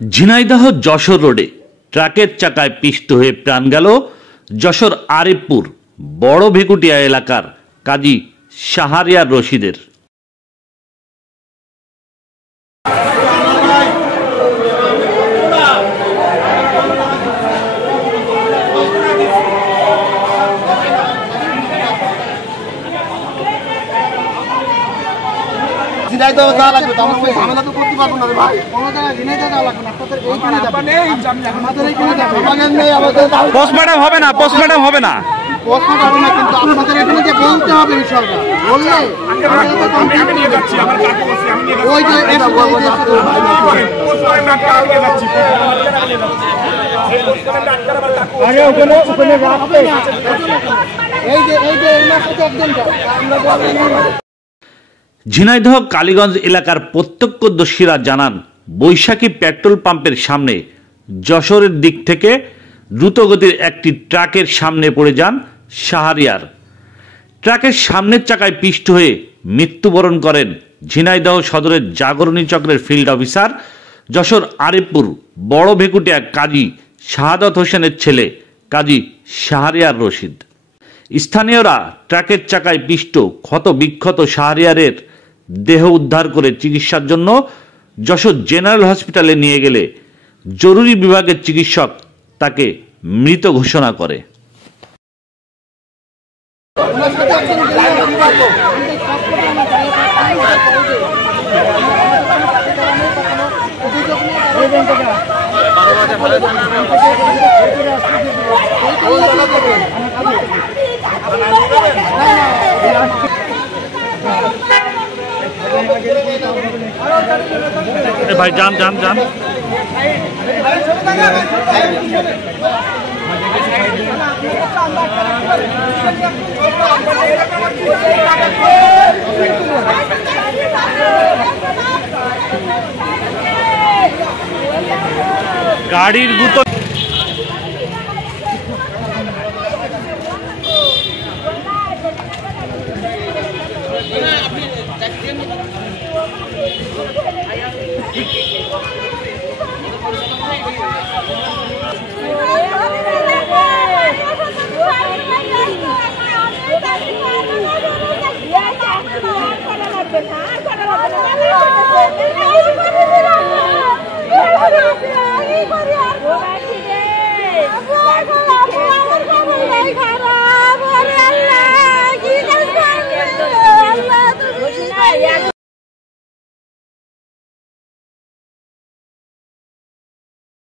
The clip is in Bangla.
ঝিনাইদহ যশোর রোডে ট্রাকের চাকায় পিষ্ট হয়ে প্রাণ গেল যশোর আরিফপুর বড় ভেকুটিয়া এলাকার কাজী শাহরিয়ার রশিদের। পোস্টমর্টম হবে না, পোস্টমর্টম হবে না, কিন্তু আপনাদের এখানে যে বলতে হবে বিষয়টা বললে ওই যে ঝিনাইদহ কালীগঞ্জ এলাকার প্রত্যক্ষদর্শীরা জানান, বৈশাখী পেট্রোল পাম্পের সামনে যশোরের দিক থেকে দ্রুতগতির একটি ট্রাকের সামনে পড়ে যান শাহরিয়ার। ট্রাকের সামনের চাকায় পিষ্ট হয়ে মৃত্যুবরণ করেন ঝিনাইদহ সদরের জাগরণী চক্রের ফিল্ড অফিসার যশোর আরিফপুর বড় ভেকুটিয়া কাজী শাহাদত হোসেনের ছেলে কাজী শাহরিয়ার রশিদ। স্থানীয়রা ট্রাকের চাকায় পিষ্ট ক্ষত বিক্ষত শাহরিয়ারের দেহ উদ্ধার করে চিকিৎসার জন্য যশোর জেনারেল হসপিটালে নিয়ে গেলে জরুরি বিভাগের চিকিৎসক তাকে মৃত ঘোষণা করে। ভাই যান যান যান। গাড়ির গুতো